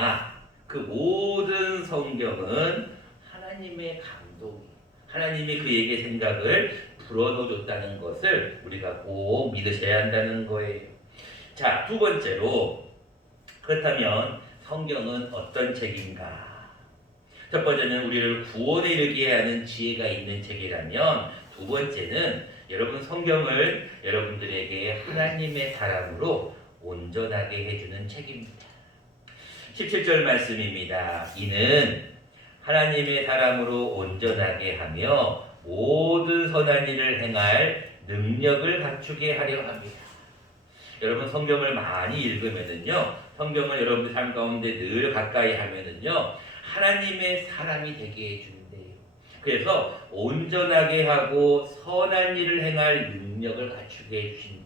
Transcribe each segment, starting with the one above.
그러나 그 모든 성경은 하나님의 감동이, 하나님이 그에게 생각을 불어넣어줬다는 것을 우리가 꼭 믿으셔야 한다는 거예요. 자, 두 번째로, 그렇다면 성경은 어떤 책인가? 첫 번째는 우리를 구원에 이르게 하는 지혜가 있는 책이라면, 두 번째는 여러분 성경을 여러분들에게 하나님의 사랑으로 온전하게 해주는 책입니다. 17절 말씀입니다. 이는 하나님의 사랑으로 온전하게 하며 모든 선한 일을 행할 능력을 갖추게 하려 합니다. 여러분 성경을 많이 읽으면은요, 성경을 여러분들 삶 가운데 늘 가까이 하면은요, 하나님의 사람이 되게 해준대요. 그래서 온전하게 하고 선한 일을 행할 능력을 갖추게 해주신대요.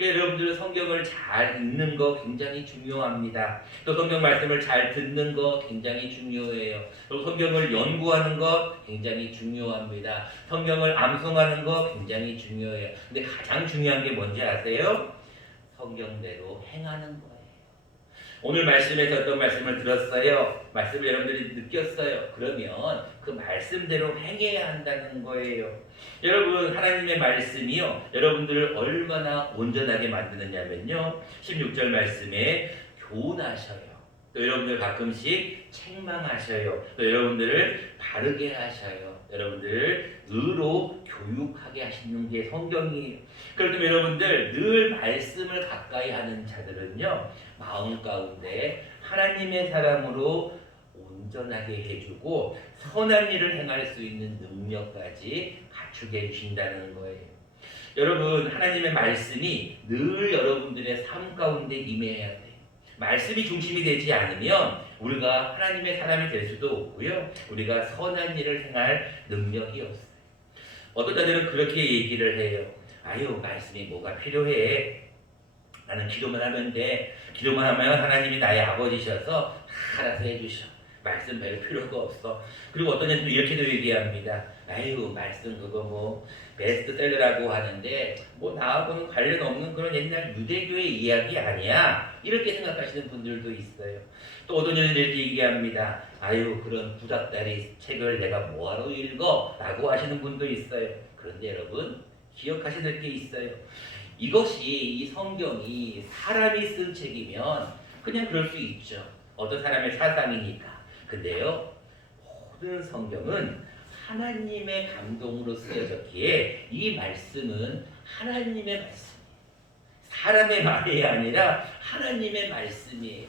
그러니까 여러분들 성경을 잘 읽는 거 굉장히 중요합니다. 또 성경 말씀을 잘 듣는 거 굉장히 중요해요. 또 성경을 연구하는 거 굉장히 중요합니다. 성경을 암송하는 거 굉장히 중요해요. 근데 가장 중요한 게 뭔지 아세요? 성경대로 행하는 거예요. 오늘 말씀에서 어떤 말씀을 들었어요? 말씀을 여러분들이 느꼈어요. 그러면 그 말씀대로 행해야 한다는 거예요. 여러분 하나님의 말씀이요, 여러분들을 얼마나 온전하게 만드느냐면요, 16절 말씀에 교훈하셔요. 또 여러분들 가끔씩 책망하셔요. 또 여러분들을 바르게 하셔요. 여러분들을 의로 교육하게 하시는 게 성경이에요. 그렇다면 여러분들 늘 말씀을 가까이 하는 자들은요, 마음 가운데 하나님의 사랑으로 온전하게 해주고 선한 일을 행할 수 있는 능력까지 갖추게 해주신다는 거예요. 여러분 하나님의 말씀이 늘 여러분들의 삶 가운데 임해야 돼요. 말씀이 중심이 되지 않으면 우리가 하나님의 사람이 될 수도 없고요, 우리가 선한 일을 행할 능력이 없어요. 어떤 자들은 그렇게 얘기를 해요. 아유, 말씀이 뭐가 필요해? 나는 기도만 하면 돼. 기도만 하면 하나님이 나의 아버지셔서 다 알아서 해주셔. 말씀 배울 필요가 없어. 그리고 어떤 애들도 이렇게도 얘기합니다. 아유, 말씀 그거 뭐 베스트셀러라고 하는데 뭐 나하고는 관련 없는 그런 옛날 유대교의 이야기 아니야. 이렇게 생각하시는 분들도 있어요. 또 어떤 애들이 이렇게 얘기합니다. 아유, 그런 구닥다리 책을 내가 뭐하러 읽어? 라고 하시는 분도 있어요. 그런데 여러분 기억하셔야 될 게 있어요. 이것이, 이 성경이 사람이 쓴 책이면 그냥 그럴 수 있죠. 어떤 사람의 사상이니까. 근데요, 모든 성경은 하나님의 감동으로 쓰여졌기에 이 말씀은 하나님의 말씀이에요. 사람의 말이 아니라 하나님의 말씀이에요.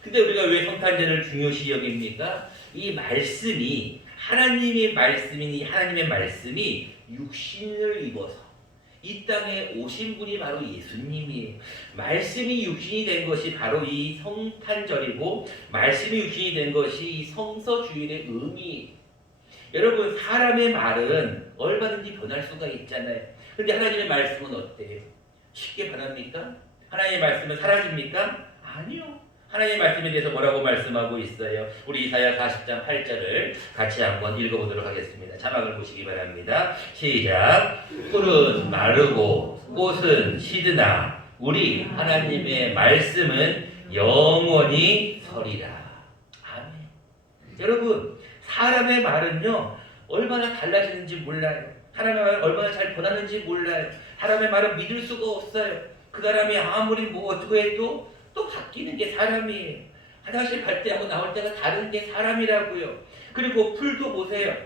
근데 우리가 왜 성탄절을 중요시 여깁니까? 이 말씀이, 하나님의 말씀이니 하나님의 말씀이 육신을 입어서 이 땅에 오신 분이 바로 예수님이에요. 말씀이 육신이 된 것이 바로 이 성탄절이고, 말씀이 육신이 된 것이 이 성서주일의 의미예요. 여러분 사람의 말은 얼마든지 변할 수가 있잖아요. 근데 하나님의 말씀은 어때요? 쉽게 변합니까? 하나님의 말씀은 사라집니까? 아니요. 하나님의 말씀에 대해서 뭐라고 말씀하고 있어요? 우리 이사야 40장 8절을 같이 한번 읽어보도록 하겠습니다. 자막을 보시기 바랍니다. 시작. 풀은 마르고 꽃은 시드나 우리 하나님의 말씀은 영원히 서리라. 아멘. 여러분 사람의 말은요 얼마나 달라지는지 몰라요. 사람의 말은 얼마나 잘 변하는지 몰라요. 사람의 말은 믿을 수가 없어요. 그 사람이 아무리 뭐 어떻게 해도 또 바뀌는 게 사람이에요. 화장실 갈 때하고 나올 때가 다른 게 사람이라고요. 그리고 풀도 보세요.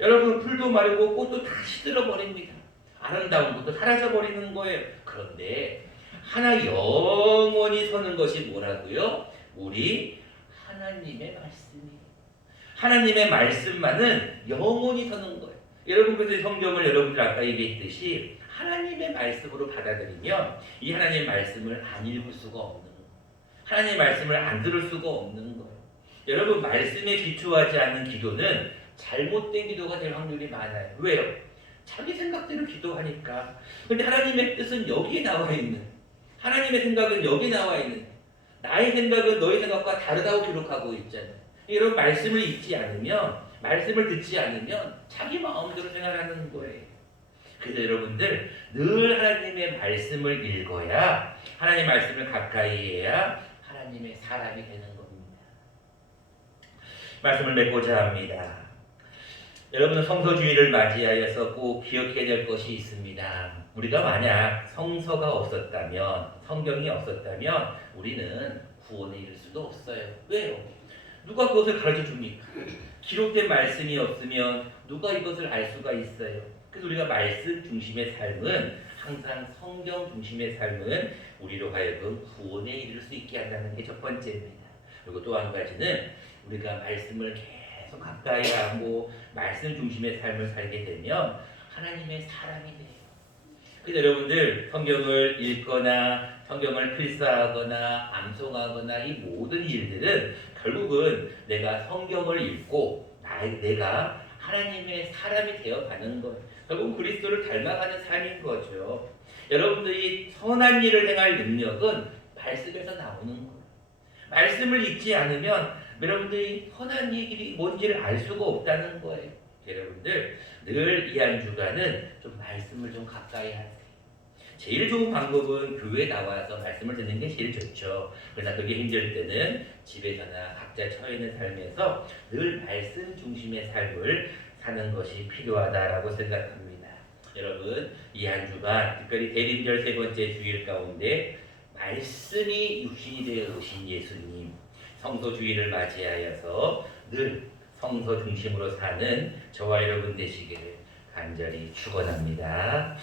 여러분 풀도 마르고 꽃도 다 시들어 버립니다. 아름다운 것도 사라져 버리는 거예요. 그런데 하나 영원히 서는 것이 뭐라고요? 우리 하나님의 말씀이에요. 하나님의 말씀만은 영원히 서는 거예요. 여러분 그래서 성경을 여러분들 아까 얘기했듯이 하나님의 말씀으로 받아들이면 이 하나님의 말씀을 안 읽을 수가 없는 거예요. 하나님의 말씀을 안 들을 수가 없는 거예요. 여러분 말씀에 기초하지 않는 기도는 잘못된 기도가 될 확률이 많아요. 왜요? 자기 생각대로 기도하니까. 근데 하나님의 뜻은 여기에 나와 있는, 하나님의 생각은 여기 나와 있는, 나의 생각은 너의 생각과 다르다고 기록하고 있잖아요. 여러분 말씀을 읽지 않으면, 말씀을 듣지 않으면 자기 마음대로 생각하는 거예요. 그래서 여러분들 늘 하나님의 말씀을 읽어야, 하나님의 말씀을 가까이 해야 하나님의 사람이 되는 겁니다. 말씀을 맺고자 합니다. 여러분 성서주의를 맞이하여서 꼭 기억해야 될 것이 있습니다. 우리가 만약 성서가 없었다면, 성경이 없었다면 우리는 구원에 이를 수도 없어요. 왜요? 누가 그것을 가르쳐 줍니까? 기록된 말씀이 없으면 누가 이것을 알 수가 있어요? 그래서 우리가 말씀 중심의 삶은, 항상 성경 중심의 삶은 우리로 하여금 구원에 이를 수 있게 한다는 게 첫 번째입니다. 그리고 또 한 가지는 우리가 말씀을 계속 가까이 하고 말씀 중심의 삶을 살게 되면 하나님의 사람이 돼요. 그래서 여러분들 성경을 읽거나 성경을 필사하거나 암송하거나 이 모든 일들은 결국은 내가 성경을 읽고 내가 하나님의 사람이 되어가는 것, 결국 그리스도를 닮아가는 삶인 거죠. 여러분들이 선한 일을 행할 능력은 말씀에서 나오는 거예요. 말씀을 읽지 않으면 여러분들이 선한 일이 뭔지를 알 수가 없다는 거예요. 여러분들 늘 이 한 주간은 좀 말씀을 좀 가까이 하세요. 제일 좋은 방법은 교회에 나와서 말씀을 듣는 게 제일 좋죠. 그러나 그게 힘들 때는 집에서나 각자 처해 있는 삶에서 늘 말씀 중심의 삶을 사는 것이 필요하다라고 생각합니다. 여러분 이 한 주간 특별히 대림절 세 번째 주일 가운데 말씀이 육신이 되어 오신 예수님, 성소주의를 맞이하여서 늘 성서 중심으로 사는 저와 여러분 되시기를 간절히 축원합니다.